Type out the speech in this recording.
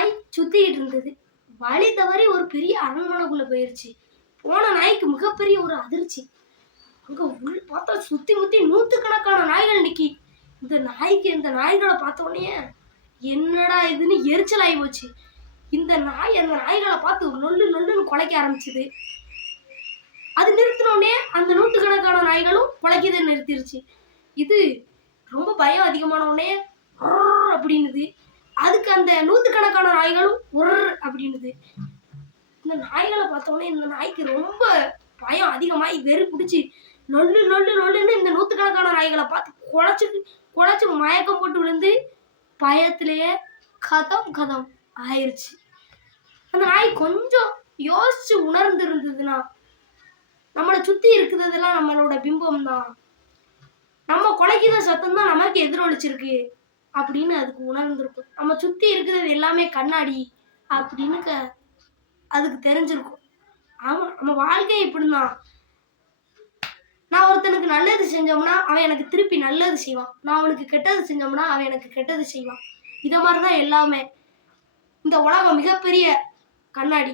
நாய் சுத்திக்கிட்டு இருந்தது. வழி தவறி ஒரு பெரிய அரண்மனைக்குள்ள போயிருச்சு. போன நாய்க்கு மிகப்பெரிய ஒரு அதிர்ச்சி. அங்க உள்ள பார்த்தா சுத்தி முத்தி நூத்துக்கணக்கான நாய்கள் நிக்கி. இந்த நாய்களை பார்த்த உடனே என்னடா இதுன்னு எரிச்சல் ஆகி போச்சு. அந்த நாய்களை பார்த்து நொல்லு நொல்லுன்னு குலைக்க ஆரம்பிச்சுது. அது நிறுத்தினோடனே அந்த நூற்றுக்கணக்கான நாய்களும் குலைக்கதை நிறுத்திருச்சு. இது ரொம்ப பயம் அதிகமான உடனே அப்படின்னுது. அதுக்கு அந்த நூற்றுக்கணக்கான நாய்களும் அப்படின்னுது. இந்த நாய்களை பார்த்தோன்னே இந்த நாய்க்கு ரொம்ப பயம் அதிகமாகி வெறி பிடிச்சி நொல்லு நொல்லு நொல்லுன்னு இந்த நூற்றுக்கணக்கான நாய்களை பார்த்து குலைச்சு மயக்கம் போட்டு விழுந்து பயத்திலேயே கதம் ஆயிடுச்சு. அந்த நாய் கொஞ்சம் யோசிச்சு உணர்ந்து இருந்ததுன்னா நம்மளை சுத்தி இருக்கிறதெல்லாம் நம்மளோட பிம்பம் தான், நம்ம குலைக்கிற சத்தம் தான் நமக்கு எதிரொலிச்சிருக்கு அப்படின்னு அதுக்கு உணர்ந்திருக்கும். நம்ம சுத்தி இருக்கிறது எல்லாமே கண்ணாடி அப்படின்னு அதுக்கு தெரிஞ்சிருக்கும். ஆமா, நம்ம வாழ்க்கை இப்படிதான். நான் ஒருத்தனுக்கு நல்லது செஞ்சோம்னா அவன் எனக்கு திருப்பி நல்லது செய்வான். நான் அவனுக்கு கெட்டது செஞ்சோம்னா அவன் எனக்கு கெட்டது செய்வான். இத மாதிரிதான் எல்லாமே. இந்த உலகம் மிகப்பெரிய கண்ணாடி.